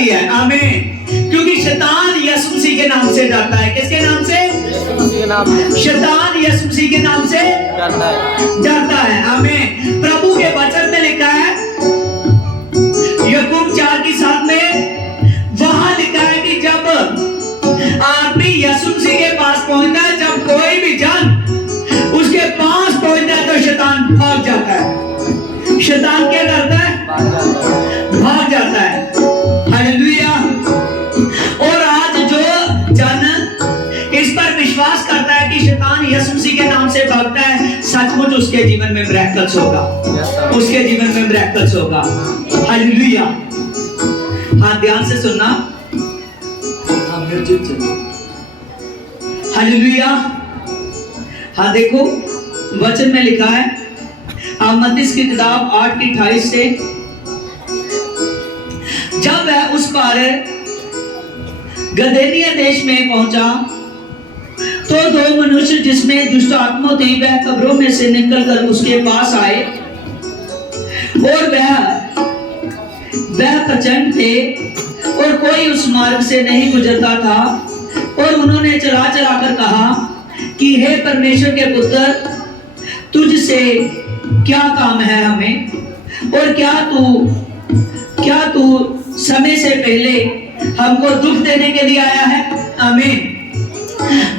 डरती है। आमीन। क्योंकि शैतान यीशु मसीह के नाम से डरता है। किसके नाम से? शैतान यीशु मसीह के नाम से डरता है। आमीन। प्रभु के वचन में लिखा है याकूब 4:7 में, वहां लिखा है कि जब आदमी यीशु मसीह के पास पहुंचता है, जब कोई भी जन उसके पास पहुंचता है तो शैतान भाग जाता है। शैतान क्या करता है? भाग जाता है। हालेलुया। और आज जो जन इस पर विश्वास करता है कि शैतान यीशु मसीह के नाम से भागता है, सचमुच उसके जीवन में मिरेकल्स होगा। उसके जीवन में मिरेकल्स होगा। हालेलुया। हाँ, ध्यान से सुनना। हालेलुया। हाँ, देखो वचन में लिखा है मत्ती की किताब 8:28 से, जब वह उस पार गदरेनिया देश में पहुंचा तो दो मनुष्य जिसमें दुष्ट आत्मा थी, वह कब्रों में से निकलकर उसके पास आए और वह प्रचंड थे और कोई उस मार्ग से नहीं गुजरता था। और उन्होंने चला चला कर कहा कि हे परमेश्वर के पुत्र, तुझसे क्या काम है हमें, और क्या तू समय से पहले हमको दुख देने के लिए आया है। आमीन।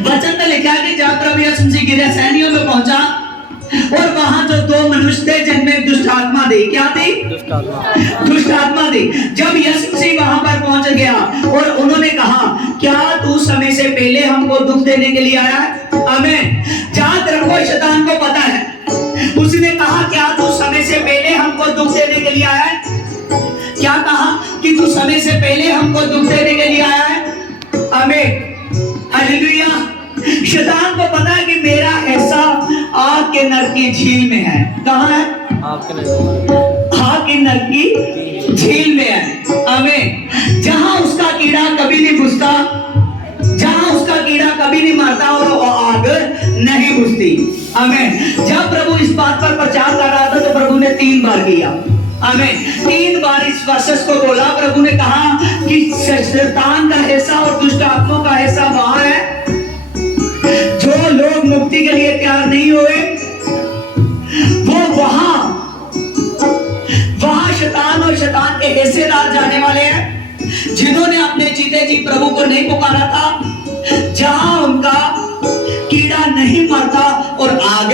वचन में लिखा है कि जब प्रभु यीशु मसीह गिरसेनियों में पहुंचा और वहां जो दो मनुष्य थे जिनमें दुष्ट आत्मा थी, क्या थी? दुष्ट आत्मा थी। जब यीशु मसीह वहां पर पहुंच गया और उन्होंने कहा, क्या तू समय से पहले हमको दुख देने के लिए आया है? आमीन। याद रखो, शैतान को पता है। उसने कहा, क्या तू समय से पहले हमको दुख देने के लिए आया है? क्या कहा कि तू समय से पहले हमको दुख देने के लिए आया है? आमीन। हालेलुया। शैतान को पता है कि मेरा हिस्सा आग के नरक की झील में है। कहाँ है? आग के नरक की झील में है। आमीन। जहां उसका कीड़ा कभी नहीं घुसता, जहां उसका कीड़ा कभी नहीं मरता और वो आग नहीं बुझती। आमीन। जब प्रभु इस बात पर प्रचार कर रहा था तो प्रभु ने 3 बार किया। आमीन। 3 बार इस वर्सेस को बोला। प्रभु ने कहा कि शैतान का हिस्सा और दुष्ट आत्माओं का हिस्सा वहां है जो लोग मुक्ति के लिए तैयार नहीं हुए, वो वहां शैतान और शैतान के हिस्सेदार जाने वाले हैं जिन्होंने अपने जीते जी प्रभु को नहीं पुकारा था, जहां उनका कीड़ा नहीं मरता और आग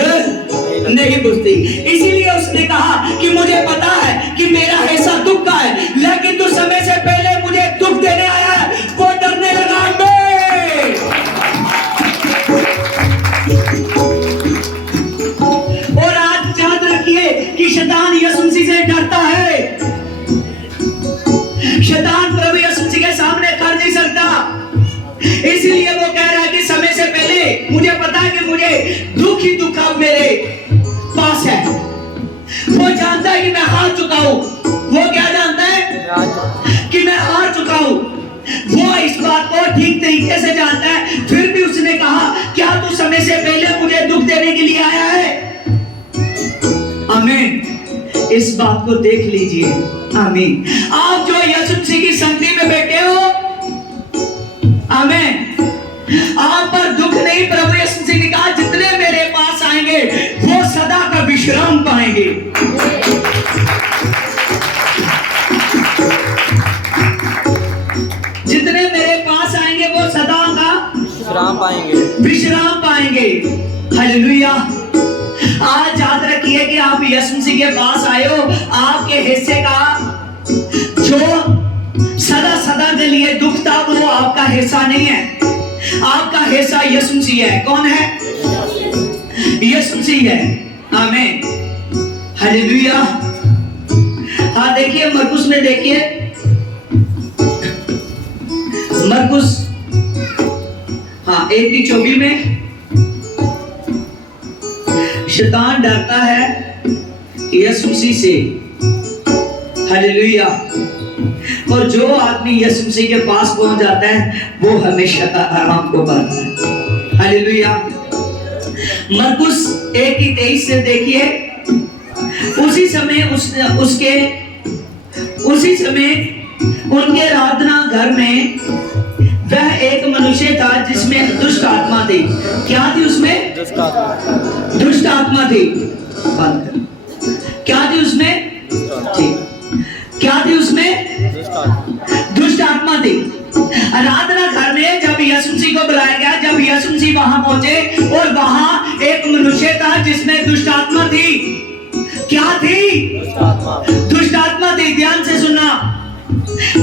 नहीं बुझती। इसीलिए उसने कहा कि मुझे पता है कि मेरा हिस्सा दुख का है, लेकिन तू समय से पहले मुझे दुख देने आया है। वो डरने लगा। और आज याद रखिए कि शैतान यीशु मसीह से डरता है। शैतान प्रभु यीशु मसीह के सामने कर नहीं सकता। इसलिए वो कह रहा है कि समय से पहले मुझे पता है कि मुझे दुख ही दुख अब मेरे पास है। वो जानता है कि मैं हार चुका हूं। वो क्या जानता है? कि मैं हार चुका हूं। वो इस बात को ठीक तरीके से जानता है। फिर भी उसने कहा, क्या तू समय से पहले मुझे दुख देने के लिए आया है? आमीन। इस बात को देख लीजिए। आमीन। आप जो यीशु मसीह की संगति में बैठे हो, आमीन, आप पर दुख नहीं। प्रभु यीशु मसीह ने कहा, जितने मेरे पास आएंगे वो सदा का विश्राम पाएंगे। जितने मेरे पास आएंगे वो सदा का विश्राम पाएंगे। हालेलुया। आज याद रखिए कि आप यीशु मसीह के पास आए हो, आपके हिस्से का जो सदा सदा के लिए दुख था वो आपका हिस्सा नहीं है। आपका हिस्सा यीशु मसीह है। कौन है? यीशु मसीह है। आमीन। हालेलुया। हाँ, देखिए मरकुस में, देखिए मरकुस 1:24 में, शैतान डरता है यीशु मसीह से। हालेलुया। और जो आदमी यीशु मसीह के पास पहुंच जाता है वो हमेशा का आराम को पाता है। हालेलुया। मरकुस 1:23 से देखिए, उसी समय उनके आराधना घर में वह एक मनुष्य था जिसमें दुष्ट आत्मा थी। क्या थी उसमें? दुष्ट आत्मा थी। बंद कर। क्या थी उसमें? ठीक। क्या थी उसमें? दुष्ट आत्मा थी। आराधना घर में जब यीशु मसीह को बुलाया गया, जब यीशु मसीह वहां पहुंचे और वहां एक मनुष्य था जिसमें दुष्ट आत्मा थी। क्या थी? दुष्ट आत्मा थी। ध्यान से सुनना,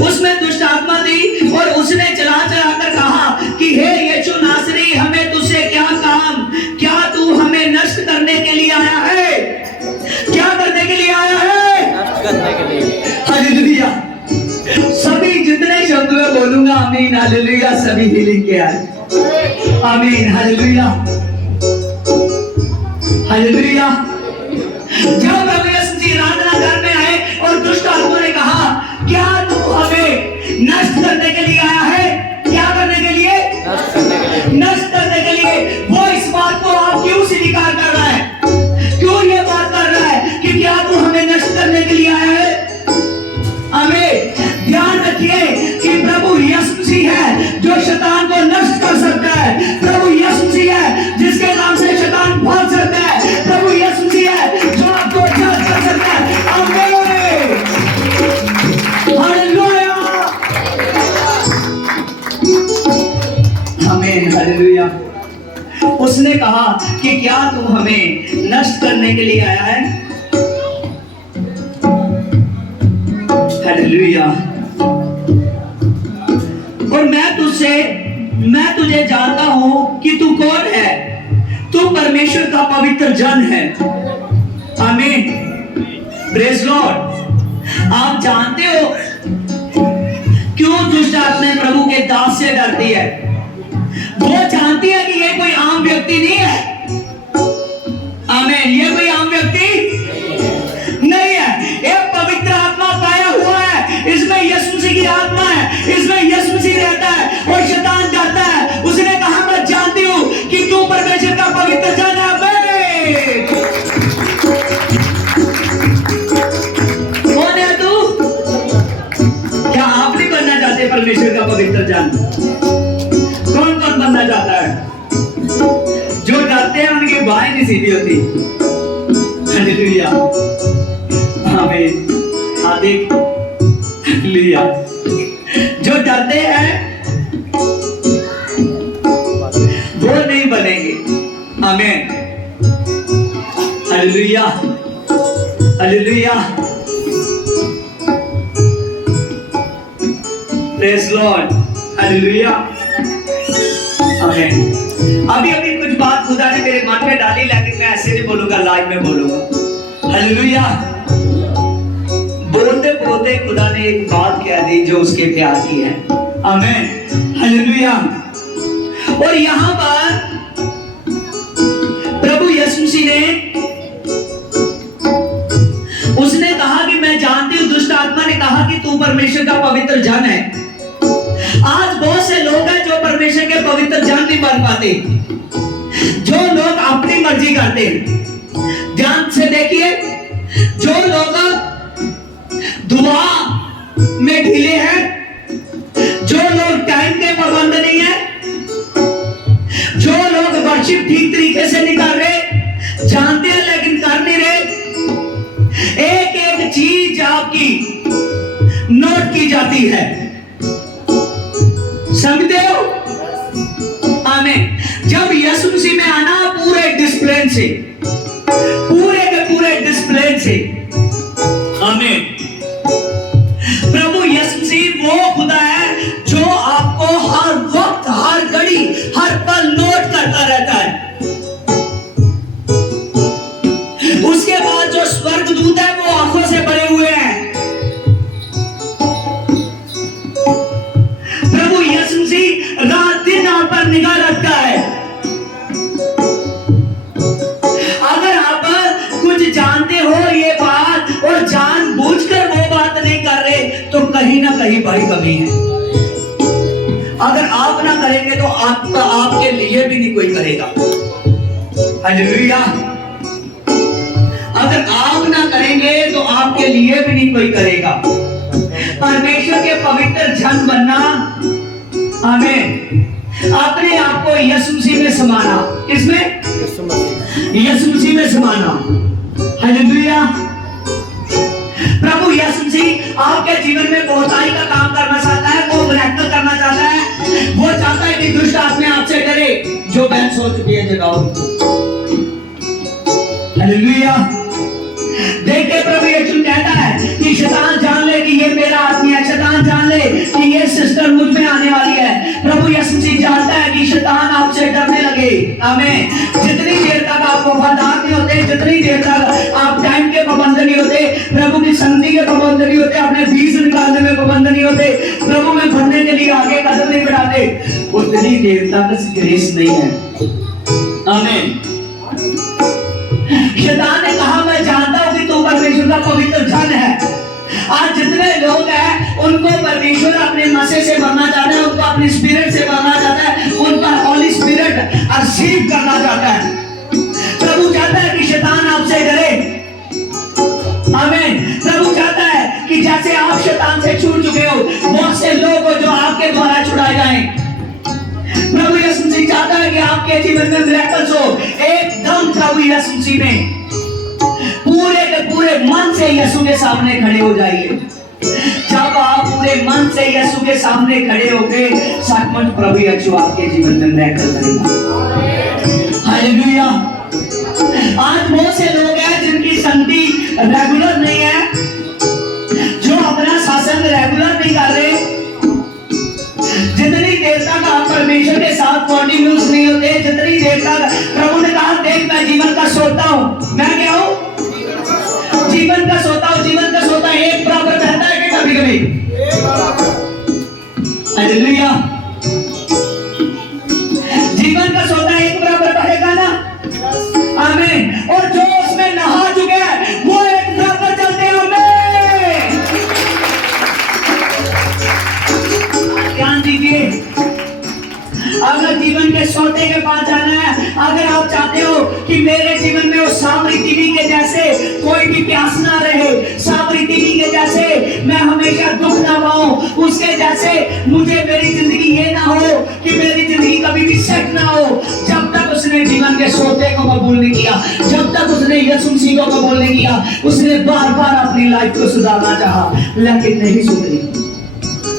उसमें दुष्ट आत्मा थी और उसने चला चला कर कहा कि हे यीशु नासरी, हमें तुझसे क्या काम? क्या तू हमें नष्ट करने के लिए आया है? क्या करने के लिए आया है? नष्ट करने के लिए। हालेलुया। सभी जितने शब्द में बोलूंगा आमीन हालेलुया, सभी हीलिंग के आए। आमीन हालेलुया हालेलुया। जब प्रभु यीशु जी आराधना घर में आए और दुष्ट आत्मा ने कहा, क्या तू हमें नष्ट करने के लिए आया है? क्या करने के लिए? नष्ट करने के लिए। वो इस बात को आप क्यों स्वीकार कर रहा है? क्यों ये बात कर रहा है कि क्या तू हमें नष्ट करने के लिए आया है? हमें ध्यान रखिए कि प्रभु यीशु मसीह है जो शैतान को नष्ट कर सकता है। प्रभु यीशु मसीह है जिसके नाम से शैतान भाग सकता है। प्रभु यीशु मसीह है जो आपको जज कर सकता है। आमीन हालेलुया आमीन हालेलुया। उसने कहा कि क्या तू हमें नष्ट करने के लिए आया है? हालेलुया। और मैं तुझे जानता हूं कि तू कौन है। तू परमेश्वर का पवित्र जन है। आमीन प्रेज लॉर्ड। आप जानते हो क्यों दुष्ट आत्मा प्रभु के दास से डरती है? वो जानती है कि ये कोई आम व्यक्ति नहीं है। आमीन। ये कोई आम व्यक्ति नहीं है। एक पवित्र आत्मा पाया हुआ है। इसमें यीशु मसीह की आत्मा है। इसमें यीशु मसीह रहता है और शैतान जाता है। उसने कहा मैं जानती हूं कि तू परमेश्वर का पवित्र जन है। कौन है तू? क्या आप नहीं बनना चाहते परमेश्वर का पवित्र जन? कौन कौन बनना चाहता है? जो डरते हैं उनकी बाहें नहीं सीधी होती। हालेलुया आमीन। देख हालेलुया। जो डरते हैं वो नहीं बनेंगे। आमीन hallelujah hallelujah praise Lord hallelujah आमीन। अभी कुछ बात खुदा ने मेरे मन में डाली, लेकिन मैं ऐसे नहीं बोलूंगा, लाइव में बोलूंगा। हालेलुया। बोलते बोलते खुदा ने एक बात कह दी जो उसके प्यार की है। आमीन हालेलुया। और यहां पर प्रभु यीशु मसीह ने उसने कहा कि मैं जानती हूं, दुष्ट आत्मा ने कहा कि तू परमेश्वर का पवित्र जन है। आज बहुत से लोग हैं जो परमेश्वर के पवित्र जन नहीं बन पाते, जो लोग अपनी मर्जी करते हैं। ध्यान से देखिए, जो लोग दुआ में ढीले हैं, जो लोग टाइम के पाबंद नहीं है, जो लोग वर्शिप ठीक तरीके से नहीं कर रहे, जानते हैं लेकिन कर नहीं रहे। एक एक चीज आपकी नोट की जाती है, समझते हो? आमीन। जब यीशु मसीह में आना पूरे डिसिप्लिन से, पूरे के पूरे डिसिप्लिन से। आमीन। प्रभु यीशु मसीह वो खुदा है जो आपको हर वक्त, हर घड़ी, हर पल नोट करता रहता है। उसके बाद जो स्वर्गदूत है वो आंखों से भरे हुए हैं। प्रभु यीशु मसीह रात दिन आप पर निगाह रखता है। अगर आप कुछ जानते हो ये बात और जानबूझकर वो बात नहीं कर रहे तो कहीं ना कहीं बड़ी कमी है। अगर आप ना करेंगे तो आपके लिए भी नहीं कोई करेगा। हालेलुया। अगर आप ना करेंगे तो आपके लिए भी नहीं कोई करेगा। परमेश्वर के पवित्र जन बनना, आमीन। अपने आप को यीशु मसीह में समाना, किसमें? यीशु मसीह में समाना। हालेलुया। प्रभु यीशु मसीह आपके जीवन में बहुताई का काम करना चाहता है, वो मिरेकल करना चाहता है। वो चाहता है कि दुष्ट आत्मा आपसे डरे, जो बहन सो चुकी है जगाओ। हालेलुया। देखिए प्रभु यीशु कहता है कि शैतान जान ले कि ये मेरा आदमी है, शैतान जान ले कि ये सिस्टर मुझ में आने वाली है। प्रभु यीशु मसीह जानता है कि शैतान आपसे डरने लगे, आमीन। जितनी देर तक आप वफादार नहीं होते, जितनी देर तक आप टाइम के पाबंद नहीं होते, प्रभु की संगति के पाबंद नहीं होते, अपने बीज निकालने में पाबंद नहीं होते, प्रभु में बढ़ने के लिए आगे कदम नहीं बढ़ाते, उतनी देर तक ग्रेस नहीं है, आमीन। शैतान ने कहा मैं जानता हूं कि तू परमेश्वर का पवित्र जन है। आज जितने लोग हैं उनको परमेश्वर अपने मसीह से भरना चाहता है, उनको अपने स्पिरिट से भरना चाहता है, उनका हॉली स्पिरिट रिसीव करना चाहता है। प्रभु चाहता है कि शैतान आपसे डरे, आमीन। प्रभु चाहता है कि जैसे आप शैतान से छूट चुके हो, बहुत से लोग हो जो आपके द्वारा छुड़ाए जाएं। प्रभु यीशु मसीह चाहता है कि आपके जीवन में मिरेकल्स हो। एकदम प्रभु यीशु मसीह में पूरे के पूरे मन से यीशु के सामने खड़े हो जाइए। जब आप पूरे मन से यीशु के सामने खड़े होगे, सचमुच प्रभु यीशु आपके जीवन में मिरेकल करेगा। हालेलुया। आज बहुत से लोग हैं जिनकी संगति रेगुलर नहीं है, जो अपना शासन रेगुलर नहीं कर रहे। जितनी देर तक आप परमेश्वर के साथ कॉन्टिन्यूस नहीं होते, जितनी देर तक प्रभु ने कहा देख मैं जीवन का सोता हूं, मैं क्या हूं? जीवन का सोता हूं। जीवन का सोता एक बराबर रहता है कि कभी कभी? हालेलुया। जीवन का सोता एक बराबर बढ़ेगा ना, आमीन। और जो उसमें नहा चुके हैं वो एक बराबर चलते हैं, आमीन। ध्यान दीजिए, अगर जीवन के सोते के पास जाना है, अगर आप चाहते हो कि मेरे जीवन में उस सामरी टीवी के जैसे कोई भी प्यास ना रहे, सामरी टीवी के जैसे मैं हमेशा दुख ना पाऊं, उसके जैसे मुझे मेरी जिंदगी ये ना हो कि मेरी जिंदगी कभी भी सेट ना हो, जब तक उसने जीवन के सोते को कबूल नहीं किया, जब तक उसने यीशु मसीह को कबूल नहीं किया, उसने बार बार अपनी लाइफ को सुधारना चाहा लेकिन नहीं सुधरी,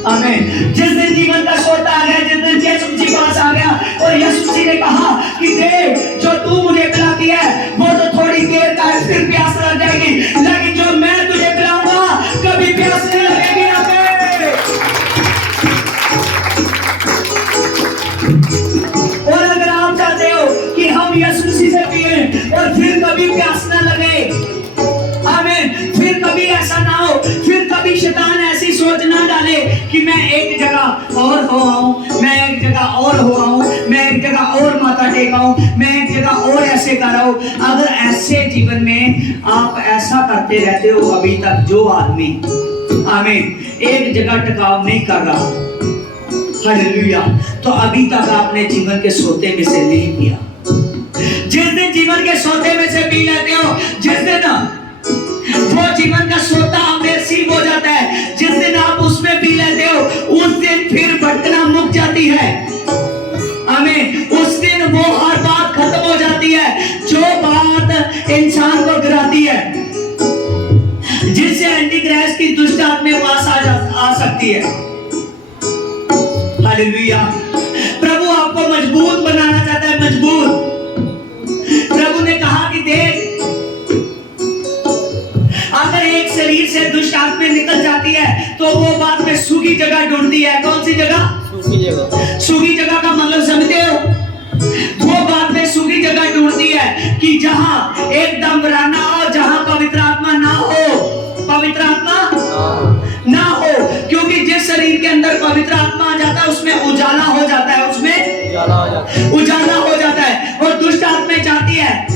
आमीन। जिस दिन जीवन का सोता आ गया, जिस दिन यीशु मसीह पास आ गया और यीशु मसीह ने कहा कि देख जो तू मुझे पिलाती है वो तो थोड़ी देर का है, फिर प्यास लग जाएगी, लेकिन जो मैं तुझे पिलाऊंगा कभी प्यास नहीं लगेगी, आमीन। और अगर आप चाहते हो कि हम यीशु मसीह से पिए और फिर कभी प्यास ना लगे, आमीन, फिर कभी ऐसा ना हो, फिर कभी शैतान ऐसी सोच ना डाले कि मैं एक जगह और हो आऊं, मैं एक जगह और हो आऊं, मैं एक जगह और माथा टेकाऊं, मैं एक जगह और ऐसे कर रहा हूं। अगर ऐसे जीवन में आप ऐसा करते रहते हो अभी तक, जो आदमी, आमीन, एक जगह टिकाव नहीं कर रहा, हालेलुया, तो अभी तक आपने जीवन के सोते में से नहीं पिया। जिस दिन जीवन के सोते में से पी लेते हो, जिस दिन वो जीवन का सोता अमेसिव हो जाता है, जिस दिन आप उसमें पी लेते हो, उस दिन फिर भटकना मुक जाती है, आमीन। उस दिन वो हर बात खत्म हो जाती है जो बात इंसान को गिराती है, जिससे एंटी क्राइस्ट की दुष्ट आत्मा पास आ सकती है। हालेलुया। प्रभु आपको मजबूत बनाना चाहता है, मजबूत। प्रभु ने कहा कि देख, अगर एक शरीर से दुष्ट आत्मा निकल जाती है तो वो बाद में सूखी जगह ढूंढती है। कौन सी जगह? सूखी जगह। सूखी जगह का मतलब समझते हो? वो बाद में सूखी जगह ढूंढती है कि जहां एकदम बराना हो, जहां पवित्र आत्मा ना हो, पवित्र आत्मा ना हो, क्योंकि जिस शरीर के अंदर पवित्र आत्मा आ जाता है उसमें उजाला हो जाता है, उसमें उजाला हो जाता है। और दुष्ट आत्मा चाहती है,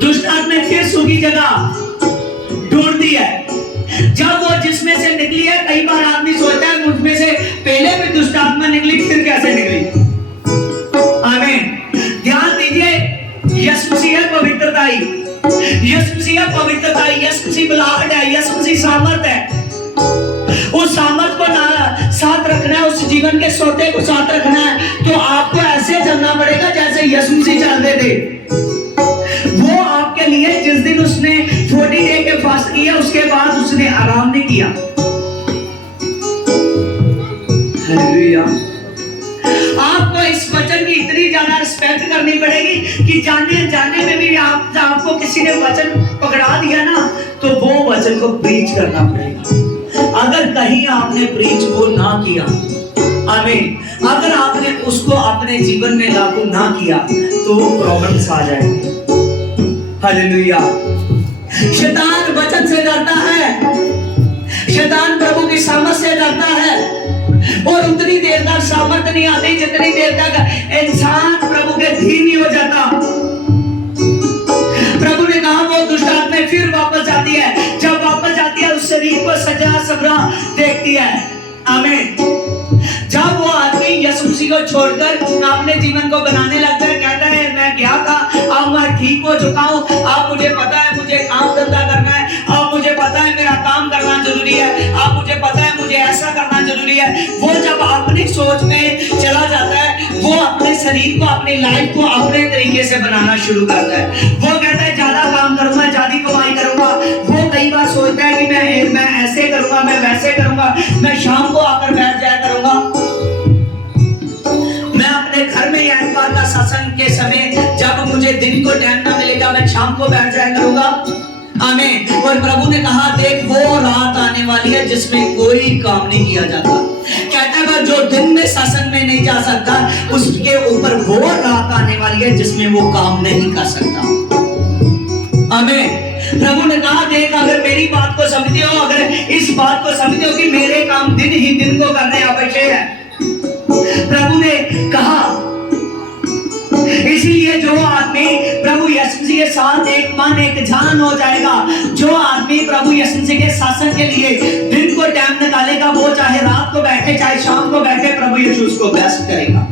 दुष्ट आत्मा फिर सूखी जगह ढूंढती है। जब वो जिसमें से निकली है, कई बार आदमी सोचता है मुझ में से पहले भी दुष्ट आत्मा निकली, फिर कैसे निकली, आमीन। ध्यान दीजिए, यीशु मसीह है पवित्रताई, यीशु मसीह है पवित्रताई, यीशु मसीह बुलाहट है, यीशु मसीह सामर्थ है। उस जीवन के सोते को साथ रखना है तो आपको ऐसे चलना पड़ेगा जैसे यीशु मसीह चलते थे। वो आपके लिए जिस दिन उसने 40 डे के फास्ट किया उसके बाद उसने आराम नहीं किया। हालेलुया। आपको इस वचन की इतनी ज्यादा रिस्पेक्ट करनी पड़ेगी कि जाने जाने में भी आपको किसी ने वचन पकड़ा दिया ना तो वो वचन को प्रीच करना पड़ेगा। अगर कहीं आपने प्रीच वो ना किया, आमीन, अगर आपने उसको अपने जीवन में लागू ना किया तो वो प्रॉब्लम्स आ जाएंगे। हालेलुया। शैतान वचन से डरता है, शैतान प्रभु की सामर्थ से डरता है और उतनी देर तक सामर्थ नहीं आती जितनी देर तक इंसान प्रभु के अधीन नहीं हो जाता। प्रभु ने कहा वो दुष्ट आत्मा फिर वापस आती है, जब वापस आती है उस शरीर को सजा सबरा देखती है। आमीन। जब वो आदमी यीशु मसीह को छोड़कर अपने जीवन को बनाने लगता है, कहता है मैं क्या था, अब मैं ठीक हो चुका हूँ, अब मुझे पता है मुझे काम धंधा करना है, अब मुझे पता है मेरा काम करना जरूरी है, अब मुझे पता है मुझे ऐसा करना जरूरी है। वो जब अपनी सोच में चला जाता है वो अपने शरीर को अपनी लाइफ को अपने तरीके से बनाना शुरू करता है। वो कहता है ज्यादा काम करूंगा, ज्यादा कमाई करूंगा। वो कई बार सोचता है कि मैं ऐसे करूंगा, मैं वैसे करूंगा, मैं शाम को आकर बैठ जाया करूंगा, मैं अपने घर में एतवार का सत्संग के समय जब मुझे दिन को टाइम ना मिलेगा मैं शाम को बैठ जाया करूंगा। आमीन। और प्रभु ने कहा देख वो रात आने वाली है जिसमें कोई काम नहीं किया जाता। कहता है जो दिन में सत्संग में नहीं जा सकता उसके ऊपर वो रात आने वाली है जिसमें वो काम नहीं कर सकता। आमीन। प्रभु ने कहा देख अगर मेरी बात को समझते हो, अगर इस बात को समझते हो कि मेरे काम दिन ही दिन को करने आवश्यक है, प्रभु ने कहा इसीलिए जो आदमी प्रभु यीशु मसीह के साथ एक मन एक जान हो जाएगा, जो आदमी प्रभु यीशु मसीह के शासन के लिए दिन को टाइम निकालेगा वो चाहे रात को बैठे चाहे शाम को बैठे प्रभु यीशु उसको बेस्ट करेगा।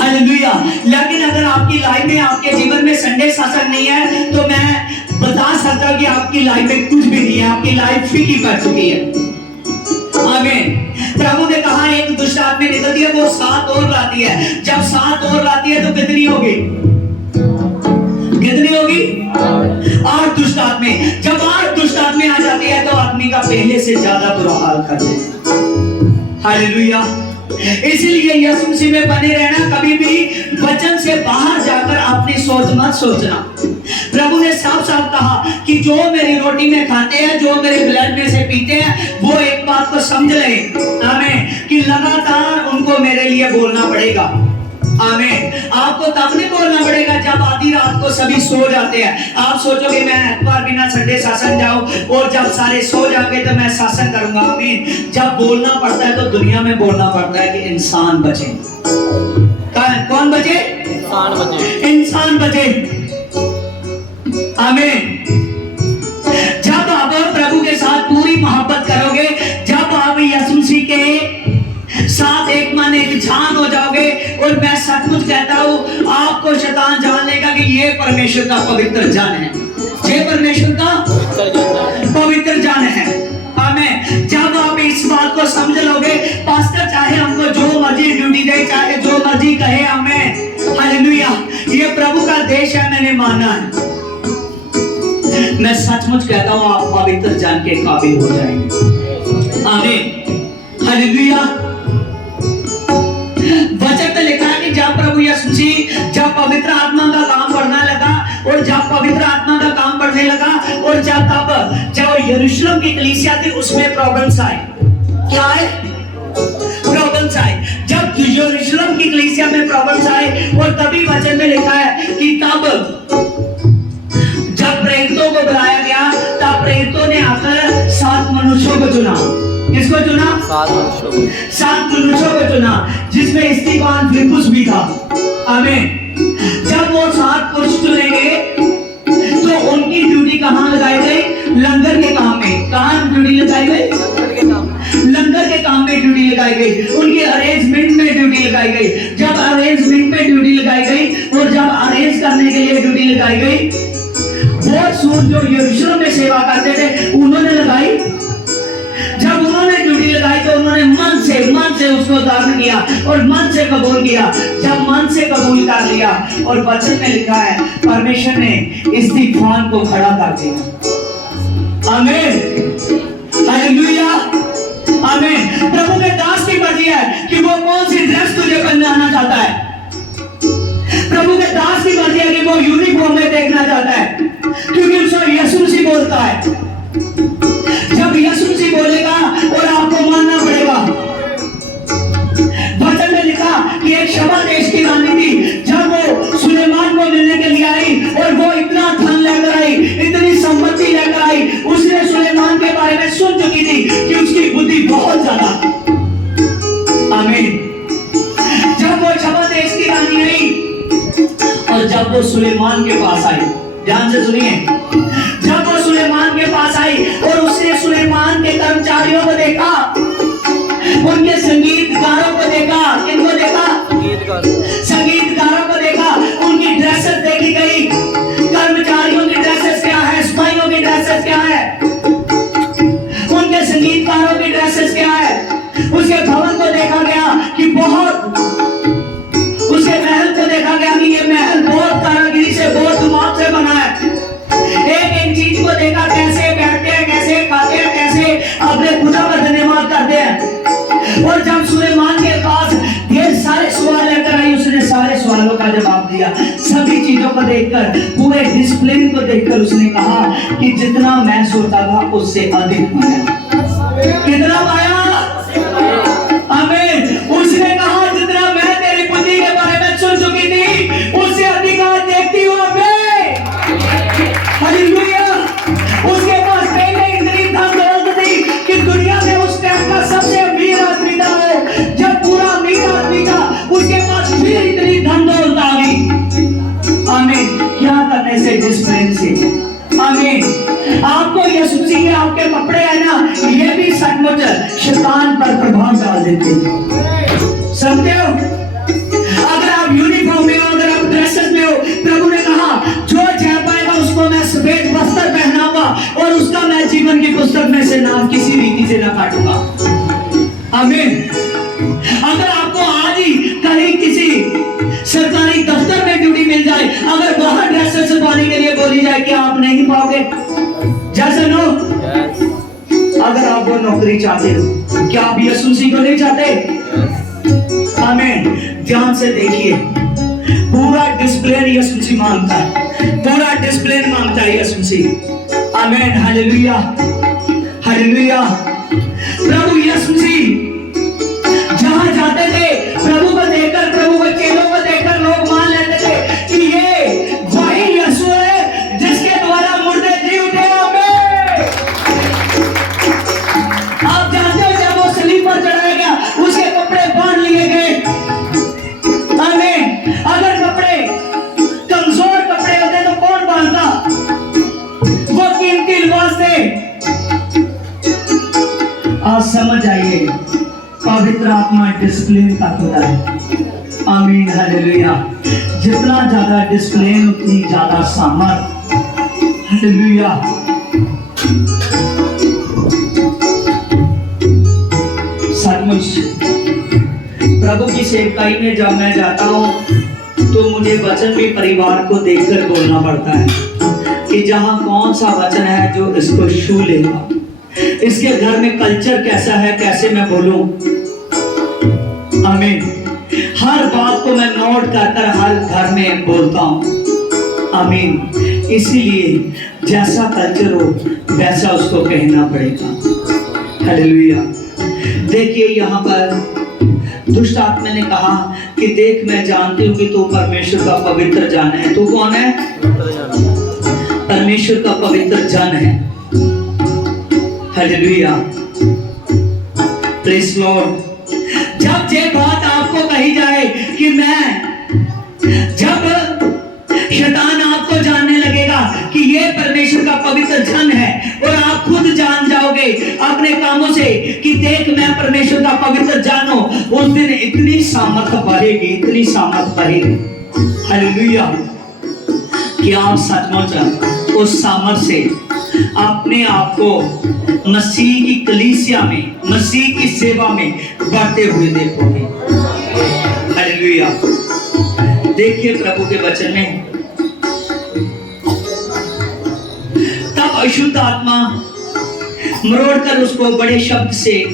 हालेलुया। लेकिन अगर आपकी लाइफ में आपके जीवन में संडे शासन नहीं है तो मैं बता सकता हूं कि आपकी लाइफ में कुछ भी नहीं है, आपकी लाइफ फीकी पड़ चुकी है। आमीन। प्रभु ने कहा एक दुष्ट आत्मा निकलती है वो 7 और लाती है, जब 7 और लाती है तो कितनी होगी, कितनी होगी 8 दुष्ट आत्मा। जब 8 दुष्ट आत्मा आ जाती है तो आदमी का पहले से ज्यादा बुरा हाल कर देती। हालेलुया। इसलिए यीशु मसीह में बने रहना, कभी भी वचन से बाहर जाकर अपनी सोच मत सोचना। प्रभु ने साफ साफ कहा कि जो मेरी रोटी में खाते हैं, जो मेरे ब्लड में से पीते हैं, वो एक बात को समझ ले, आमीन, कि लगातार उनको मेरे लिए बोलना पड़ेगा। आमीन। आपको तब नहीं बोलना पड़ेगा जब आधी रात को सभी सो जाते हैं। आप सोचोगे मैं एतवार बिना संडे शासन जाऊं और जब सारे सो जाएंगे तो मैं शासन करूंगा। आमीन। जब बोलना पड़ता है तो दुनिया में बोलना पड़ता है कि इंसान बचे। कौन बचे? इंसान बचे। इंसान बचे। आमीन। जब आप प्रभु के साथ पूरी मोहब्बत करोगे, जब आप यीशु मसीह के साथ एक मन एक जान हो जाओगे, और मैं सचमुच कहता हूं आपको शैतान जान लेगा कि ये परमेश्वर का पवित्र जन है, ये परमेश्वर का पवित्र जन है। आमीन। जब आप इस बात को समझ लोगे, पास्टर चाहे हमको जो मर्जी ड्यूटी दे, चाहे जो मर्जी कहे, आमीन, हालेलुया, ये प्रभु का देश है, मैंने माना है। मैं सचमुच कहता हूं आप पवित्र जन के काबिल हो जाएंगे। आमीन। हालेलुया। वचन में लिखा है कि जब प्रभु यीशु मसीह जब पवित्र आत्मा का काम बढ़ने लगा, और जब पवित्र आत्मा का काम बढ़ने लगा, और जब यरूशलेम की कलीसिया थी उसमें प्रॉब्लम्स आए। क्या है? प्रॉब्लम्स आए। जब यरूशलेम की कलीसिया में प्रॉब्लम्स आए, और तभी वचन में लिखा है कि तब जब प्रेरितों को बुलाया गया तब प्रेरितों ने आकर 7 मनुष्यों को चुना। किसको चुना? 7 मनुष्यों को चुना, जिसमें स्तिफान फिलिप्पुस भी था। आमीन। जब वो 7 पुरुष चुने गए तो उनकी ड्यूटी कहां लगाई गई? लंगर के काम में। कहां ड्यूटी लगाई गई? लंगर के काम में ड्यूटी लगाई गई। उनकी अरेंजमेंट में ड्यूटी लगाई गई। जब अरेंजमेंट में ड्यूटी लगाई गई और जब अरेंज करने के लिए ड्यूटी लगाई गई, वो सूर जो यरूशलेम में सेवा करते थे उन्होंने लगाई। जब उन्होंने ड्यूटी लगाई तो उन्होंने मन से उसको धारण किया और मन से कबूल किया। जब मन से कबूल कर लिया और वचन में लिखा है परमेश्वर ने स्तिफान को खड़ा कर दिया। आमीन, हालेलुया, आमीन। प्रभु के दास की मर्जी है कि वो कौन सी ड्रेस तुझे पहनाना चाहता है। प्रभु के दास की मर्जी है कि वो यूनिफॉर्म में देखना चाहता है, क्योंकि उसको यीशु मसीह बोलता है। जब यीशु मसीह बोलेगा और आपको मानना पड़ेगा। वचन में लिखा कि एक शबा देश की रानी थी, जब वो सुलेमान को मिलने के लिए आई और वो इतना धन लेकर आई, इतनी संपत्ति लेकर आई, उसने सुलेमान के बारे में सुन चुकी थी कि उसकी बुद्धि बहुत ज्यादा। आमीन। जब वो शबा देश की रानी आई और जब वो सुलेमान के पास आई, ध्यान से सुनिए, जब वो सुलेमान के पास आई और उसने सुलेमान के कर्मचारियों को देखा, उनके संगीतकारों को देखा, किनको देखा? संगीतकारों को देखा, उनकी ड्रेसेस देखी गई। कर्मचारियों की ड्रेसेस क्या है, सिपाहियों की ड्रेसेस क्या है, उनके संगीतकारों की ड्रेसेस क्या है। उसके भवन को देखा गया कि बहुत, उसके महल को देखा गया कि ये महल बहुत कारीगरी से, बहुत दिमाग से बना है। एक एक चीज को देखा, कैसे बैठते हैं, कैसे खाते हैं, कैसे अपने खुदा का धन्यवाद करते हैं। और जब सुलेमान के पास ढेर सारे सवाल लेकर आई, उसने सारे सवालों का जवाब दिया। सभी चीजों को देखकर, पूरे डिसिप्लिन को देखकर उसने कहा कि जितना मैं सोचता था उससे अधिक पाया। कितना पाया? आमीन। उसने कहा जितना मैं तेरी बुद्धि के बारे में सुन चुकी थी, उससे अधिक आज देखती हूँ। हालेलुया। उसके पास पहले इतनी धन दौलत थी कि दुनिया में उस टाइम का सबसे अमीर आदमी था वो। जब पूरा अमीर आदमी था, उसके पास फिर इतनी धन दौलत आ गई। आमीन। क्या करने से? डिसिप्लिन से। आमीन। आपको यीशु मसीह के आपके कपड़े है ना, ये भी सचमुच शैतान पर प्रभाव डाल देते हैं। समझते हो? अगर आप यूनिफॉर्म में हो, अगर आप ड्रेसेस में हो, प्रभु ने कहा जो चाह पाएगा उसको मैं सफेद वस्त्र पहनाऊंगा और उसका मैं जीवन की पुस्तक में से नाम किसी रीति से ना काटूंगा। आमीन। अगर आपको आज ही कहीं किसी सरकारी दफ्तर में ड्यूटी मिल जाए, अगर वहां ड्रेसेस पाने के लिए बोली जाए कि आप नहीं पाओगे, जैसे नो, अगर आप वो नौकरी चाहते हो, क्या आप यीशु मसीह को नहीं चाहते? आमीन। ध्यान से देखिए, पूरा डिसिप्लिन यीशु मसीह मांगता है, पूरा डिसिप्लिन मांगता है यीशु मसीह। आमीन, हालेलुया, हालेलुया। प्रभु यीशु मसीह जहां जाते थे, प्रभु को देखकर, प्रभु के चेलों को देखकर लोग मान लेते थे कि ये वही यीशु है जिसके द्वारा मुर्दे जी उठे। आप जानते हो जब वो सलीब पर चढ़ाया गया, उसके कपड़े बांध लिए गए। आमीन। अगर कपड़े कमजोर कपड़े होते तो कौन बांधता? वो कीमती लिबास थे। आज समझ आइए, पवित्र आत्मा डिसिप्लिन का खुदा है। आमीन, हालेलुया। जितना ज्यादा डिसिप्लिन उतनी ज्यादा सामर्थ। हालेलुया। सचमुच प्रभु की सेवकाई में जब मैं जाता हूँ तो मुझे वचन भी परिवार को देखकर बोलना पड़ता है कि जहाँ कौन सा वचन है जो इसको छू लेगा, इसके घर में कल्चर कैसा है, कैसे मैं बोलूं। आमीन। हर बात को मैं नोट कर हर घर में बोलता हूं। आमीन। इसीलिए जैसा कल्चर हो वैसा उसको कहना पड़ेगा। हालेलुया। देखिए यहाँ पर दुष्ट आत्मा ने कहा कि देख मैं जानती हूँ कि तू परमेश्वर का पवित्र जन है। तू कौन है? परमेश्वर का पवित्र जन है। Hallelujah, praise Lord. जब ये बात आपको कही जाए कि जब शैतान आपको जानने लगेगा कि ये परमेश्वर का पवित्र जन है और आप खुद जान जाओगे अपने कामों से कि देख मैं परमेश्वर का पवित्र जन हूं, उस दिन इतनी सामर्थ बढ़ेगी, इतनी सामर्थ बढ़ेगी। हालेलुया। कि आप सचमुच उस सामर्थ से अपने आप को मसीह की कलीसिया में, मसीह की सेवा में बढ़ते हुए देखोगे। हालेलुया। देखिए प्रभु के वचन में, तब अशुद्ध आत्मा मरोड़कर उसको बड़े शब्द से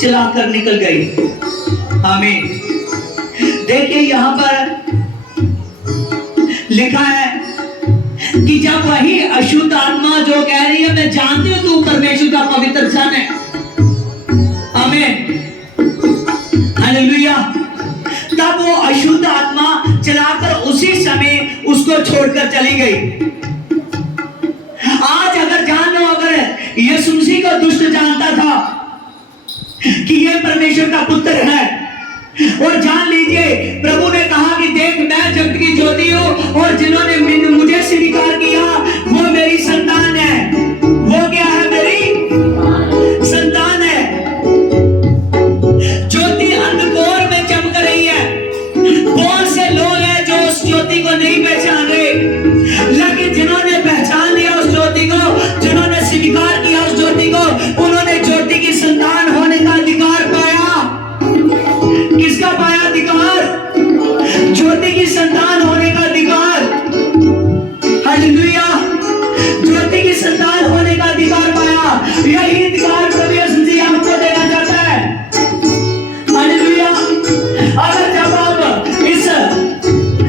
चलाकर निकल गई। आमीन। देखिए यहां पर लिखा है कि जब वही अशुद्ध आत्मा जो कह रही है मैं जानती हूं तू परमेश्वर का पवित्र जन है, आमीन, हालेलुया, तब वो अशुद्ध आत्मा चलाकर उसी समय उसको छोड़कर चली गई। आज अगर जान लो, अगर यीशु मसीह को दुष्ट जानता था कि ये परमेश्वर का पुत्र है, और जान लीजिए प्रभु ने कहा कि देख मैं जगत की ज्योति हूं और जिन्होंने मुझे स्वीकार किया वो मेरी संतान है। वो क्या है? मेरी संतान है। ज्योति अंधकार में चमक रही है। बहुत से लोग हैं जो उस ज्योति को नहीं पहचान रहे, लेकिन जिन्होंने पहचान लिया उस ज्योति को, जिन्होंने स्वीकार किया उस ज्योति को, उन्होंने ज्योति की संतान होने का अधिकार पाया। किसका पाया अधिकार? ज्योति की संतान होने का अधिकार। हालेलुया। ज्योति की संतान होने का अधिकार पाया। यही अधिकार प्रभु यीशु मसीह आपको देना चाहता है। हालेलुया। अगर जब आप इस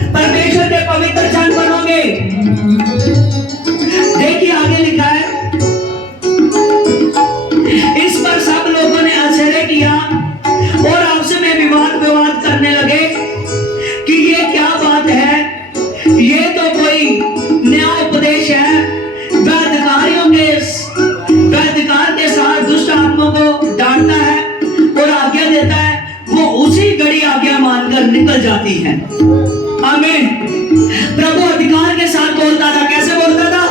परमेश्वर के पवित्र जन बनोगे, देखिए आगे लिखा है, इस पर सब लोगों ने आश्चर्य किया और आपसे में विवाद करने लगे कि ये क्या बात है, ये तो कोई नया उपदेश है। वह अधिकार के साथ दुष्ट आत्मा को डांटता है और आज्ञा देता है, वो उसी घड़ी आज्ञा मानकर निकल जाती है। आमीन। प्रभु अधिकार के साथ बोलता था। कैसे बोलता था?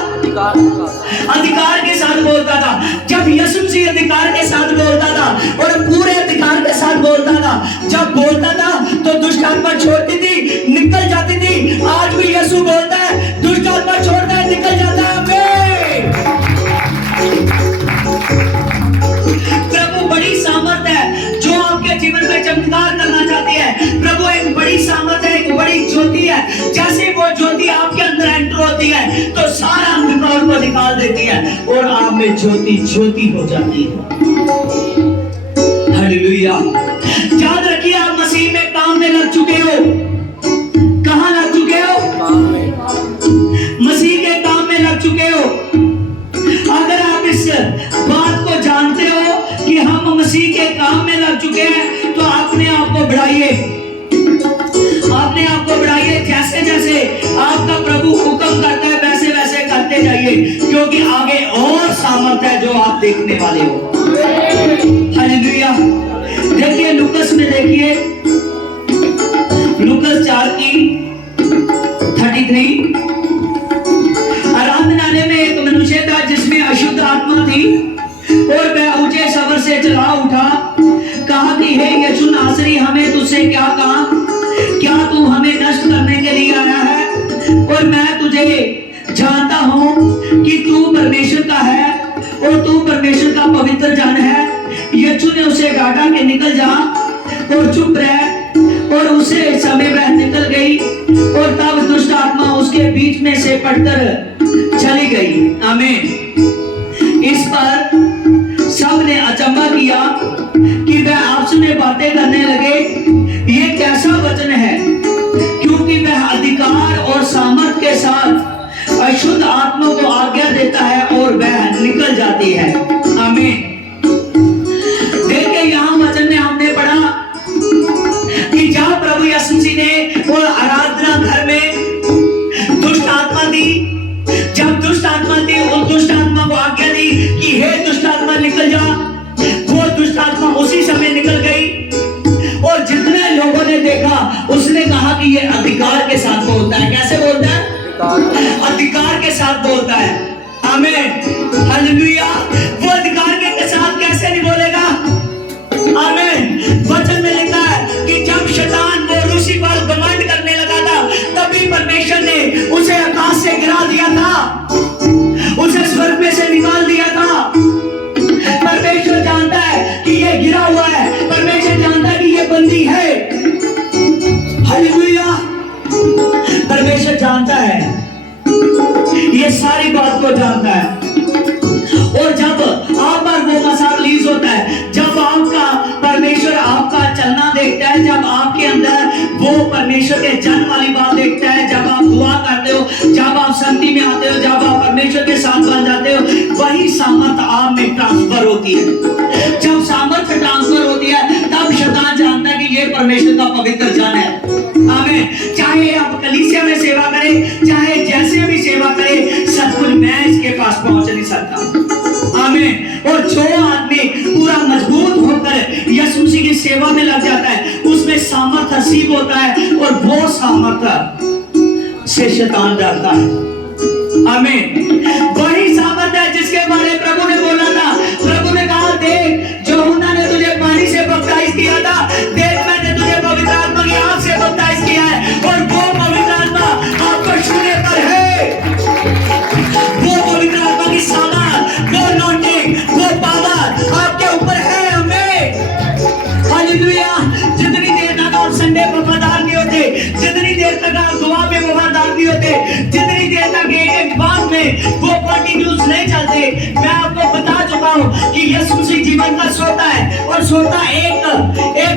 अधिकार के साथ बोलता था। जब यीशु मसीह अधिकार के साथ बोलता था और पूरे अधिकार के साथ बोलता था, जब बोलता था तो दुष्ट आत्मा छोड़ती थी, निकल जाती थी। आज भी यीशु बोलता है, दुष्ट आत्मा छोड़ता है, निकल जाता है। प्रभु बड़ी सामर्थ है जो आपके जीवन में चमत्कार करना चाहती है। प्रभु एक बड़ी सामर्थ है, एक बड़ी ज्योति है। जैसे वो ज्योति आपके अंदर एंटर होती है तो सारा अंधकार को निकाल देती है और आप में ज्योति ज्योति हो जाती है। हालेलुया। याद रखिए, आप मसीह में काम में लग चुके हो। कहां लग चुके हो? मसीह के काम में लग चुके हो। अगर आप इस बात को जानते हो कि हम मसीह के काम में लग चुके हैं तो अपने आप को बढ़ाइए, अपने आप को बढ़ाइए। जैसे जैसे आपका प्रभु हुक्म करता है वैसे वैसे करते जाइए, क्योंकि आगे और सामर्थ है जो आप देखने वाले हो। हालेलुया। देखिए लूकस में, देखिए लूकस 4:33। आराधनालय में एक मनुष्य था जिसमें अशुद्ध आत्मा थी और वह ऊंचे स्वर से चिल्ला उठा, कहा कि हे यीशु नासरी, हमें तुझसे क्या काम? क्या तू हमें नष्ट करने के लिए आया है? और मैं तुझे जानता हूं कि तू परमेश्वर का है और तू परमेश्वर का पवित्र जन है। यीशु ने उसे डांटा कि निकल जा और चुप रह, और उसे समय वह निकल गई और तब दुष्ट आत्मा उसके बीच में से पटकर चली गई। आमीन। इस पर सब ने अचंभा किया कि वह आपस में बातें करने लगे, ये कैसा वचन है, क्योंकि वह अधिकार और सामर्थ के साथ अशुद्ध आत्मा को आज्ञा देता है और वह निकल जाती है। आमीन। देखिए यहाँ वचन में हमने पढ़ा कि जहां प्रभु यीशु मसीह ने वो आराधना घर में दुष्ट आत्मा दी, जब दुष्ट आत्मा थी उस दुष्ट आत्मा को आज्ञा दी कि हे दुष्ट आत्मा निकल जा, वो दुष्ट आत्मा उसी समय निकल गई। और जितने लोगों ने देखा उसने कहा कि ये अधिकार के साथ बोलता है। कैसे बोलता है? अधिकार के साथ बोलता है। आमीन। हालेलुया। वो अधिकार के साथ कैसे नहीं बोलेगा? आमीन। वचन में लिखा है कि जब शैतान वो लूसीफर घमंड करने लगा था, तभी परमेश्वर ने उसे आकाश से गिरा दिया था, उसे स्वर्ग में से निकाल जब आपके अंदर वो परमेश्वर के जन वाली बात देखता है, जब आप दुआ करते हो, जब आप संगति में आते हो, जब आप परमेश्वर के साथ बन जाते हो, वही सामर्थ आप में ट्रांसफर होती है। जब सामर्थ ट्रांसफर होती है तब शैतान जानता है कि ये परमेश्वर का पवित्र जन है। आमीन। चाहे आप कलीसिया में सेवा करें, चाहे जैसे भी सेवा करें, सचमुच मैं इसके पास पहुंच नहीं सकता। आमीन। और जो आदमी पूरा मजबूत होकर यीशु मसीह की सेवा में लग जाता है, उसमें सामर्थ नसीब होता है और वो सामर्थ से शैतान डरता है। आमीन। वही सामर्थ है जिसके बारे प्रभु ने बोला था। प्रभु ने कहा, देख यूहन्ना ने तुझे पानी से बपतिस्मा किया था, देख मैंने तुझे पवित्र आत्मा की आग से बपतिस्मा किया है, और वो पवित्र आत्मा आपको छूने पर है। वो पवित्र आत्मा की सामर्थ, वो अनॉइंटिंग, वो पावर आपके ऊपर है। आमीन। हालेलुया। जितनी देर तक आप संडे में वफादार नहीं होते, जितनी देर तक आप दुआ में वफादार नहीं होते, जितनी देर तक एक बात में वो कंटिन्यूस नहीं चलते, मैं आपको बता चुका हूं कि यीशु मसीह जीवन का सोता है, और सोता एक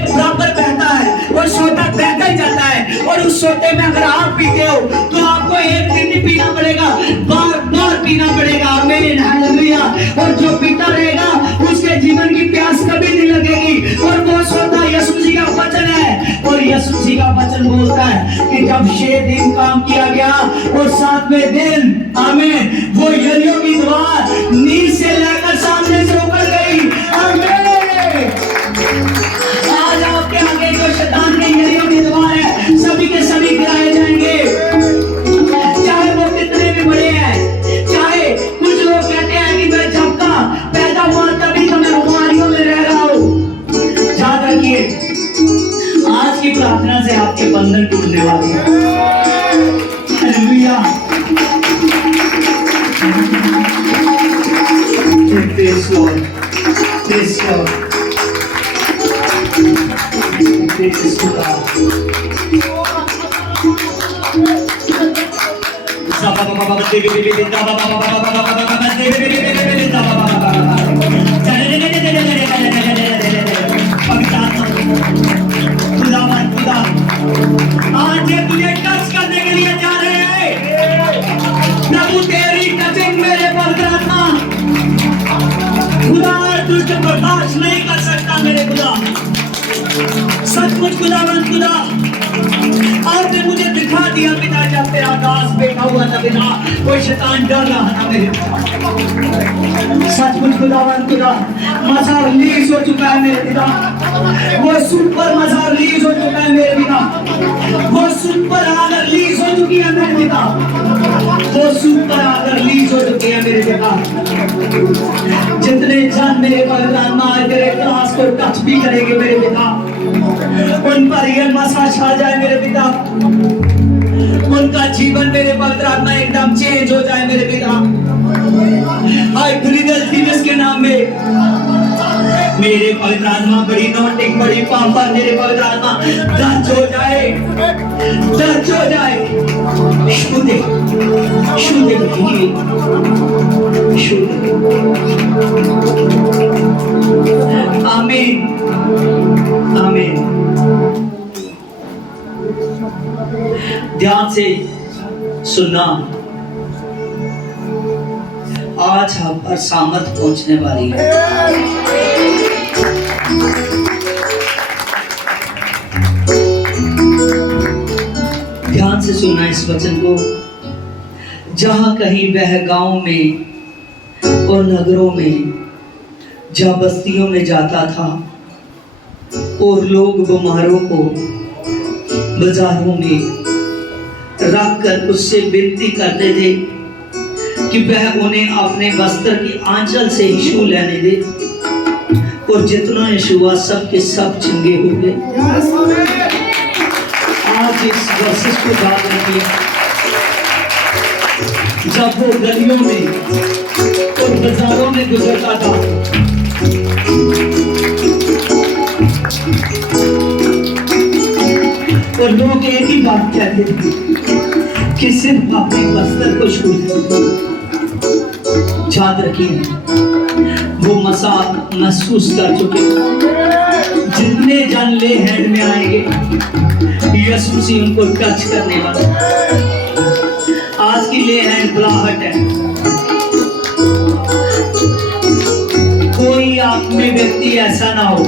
बराबर बहता है, और सोता बहता ही जाता है। और उस सोते में अगर आप पीते हो तो आपको एक दिन नहीं पीना पड़ेगा, बार बार पीना पड़ेगा। आमीन। हालेलुया। और जो पीता रहेगा उसके जीवन की प्यास कभी नहीं लगेगी। और वो सोता यीशु मसीह का वचन है, और यीशु मसीह का वचन बोलता है कि जब 6 दिन काम किया गया और 7वें दिन, आमीन, वो यरीहो की दीवार नींद से लेकर सामने से उतर गई। आमीन। आज आपके आगे जो शैतान की यरीहो की दीवार है, सभी के सभी गिराए जाएंगे, चाहे वो कितने भी बड़े हैं। चाहे कुछ लोग कहते हैं कि मैं जब का पैदा हुआ तभी तो मैं बीमारियों में रह रहा हूँ। याद रखिए, आज की प्रार्थना से आपके बंधन टूटने वाले हैं। Hallelujah. Praise God. Praise God. Praise God. आज ये तुझे टच करने के लिए जा रहे हैं। प्रभु तेरी टचिंग मेरे पवित्र आत्मा, खुदा तुझे बर्दाश्त नहीं कर सकता मेरे खुदा। सचमुच खुदावंद खुदा, आपने मुझे दिखा दिया पिता, जब तेरा दास बैठा हुआ था पिता, कोई शैतान डर रहा था मेरे पिता। सचमुच खुदावंद खुदा, मज़ा रिलीज हो चुका है मेरे पिता, वो सुपर मज़ा रिलीज हो चुका है मेरे पिता, वो सुपर आग रिलीज हो चुकी है मेरे पिता, वो सुपर आग रिलीज हो चुकी है मेरे पिता। जितने जन मेरे पवित्र आत्मा तेरे क्लास को टच भी करेंगे मेरे पिता, उन पर यह मसा छा जाए मेरे पिता, उनका जीवन मेरे पवित्र आत्मा एकदम चेंज हो जाए मेरे पिता। आई ब्रीदल जीसस के नाम में मेरे पवित्र आत्मा बड़ी नोटिंग, बड़ी पापा, मेरे पवित्र आत्मा टच हो जाए, टच हो जाए। शुद्ध शुद्ध शुद्ध। आमीन। आमीन। ध्यान से सुनना, आज हम पर सामर्थ पहुंचने वाली है। ध्यान से सुनना इस वचन को। जहां कहीं वह गांव में और नगरों में, जहां बस्तियों में जाता था और लोग बीमारों को बाजारों में रख कर उससे विनती करते थे कि वह उन्हें अपने वस्त्र की आंचल से ही छू लेने दे, और जितना ने छुआ सब के सब चंगे हो गए। आज इस वर्सेस को याद रखिए। जब वो गलियों में और बाजारों में गुजरता था, और लोग एक ही बात कहते थे कि सिर्फ अपने वस्त्र को छू लो। याद रखिए, वो मसा महसूस कर चुके जितने जन ले हैंड में आएंगे, यीशु मसीह उनको टच करने वाला। आज की ले हैंड बुलाहट है। कोई आप में व्यक्ति ऐसा ना हो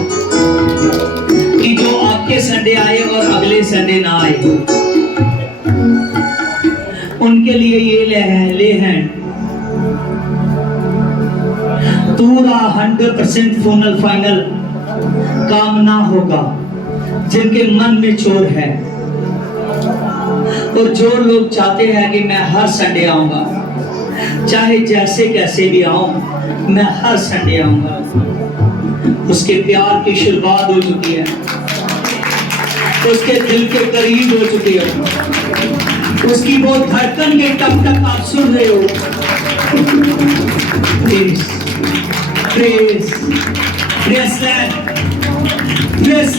कि जो आपके संडे आए और अगले संडे ना आए। उनके लिए ये ले हैंड पूरा 100% फाइनल काम ना होगा, जिनके मन में चोर है। और जो लोग चाहते हैं कि मैं हर संडे आऊंगा, चाहे जैसे कैसे भी आऊं, मैं हर संडे आऊंगा, उसके प्यार की शुरुआत हो चुकी है, उसके दिल के करीब हो चुकी है, उसकी वो धड़कन के टक टक आप सुन रहे हो। प्रेस प्रेस प्रेस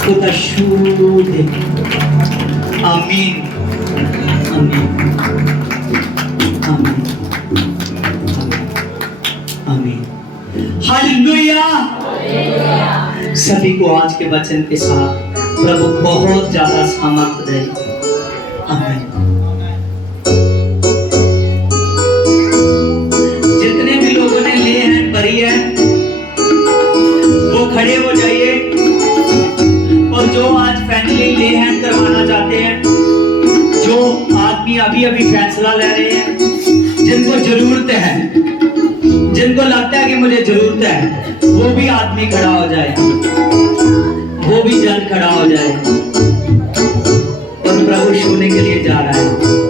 खुदा शुद्ध है। आमीन आमीन आमीन आमीन। हालेलुया। सभी को आज के वचन के साथ प्रभु बहुत ज्यादा सामर्थ दे। आमीन। जितने भी लोगों ने ले हैंड भरी है वो खड़े हो जाइए। और जो आज फैमिली ले हैंड करवाना चाहते हैं, जो आदमी अभी अभी फैसला ले रहे हैं, जिनको जरूरत है, जिनको लगता है कि मुझे जरूरत है, वो भी आदमी खड़ा हो जाए, वो भी जन खड़ा हो जाए। और प्रभु छूने के लिए जा रहा है।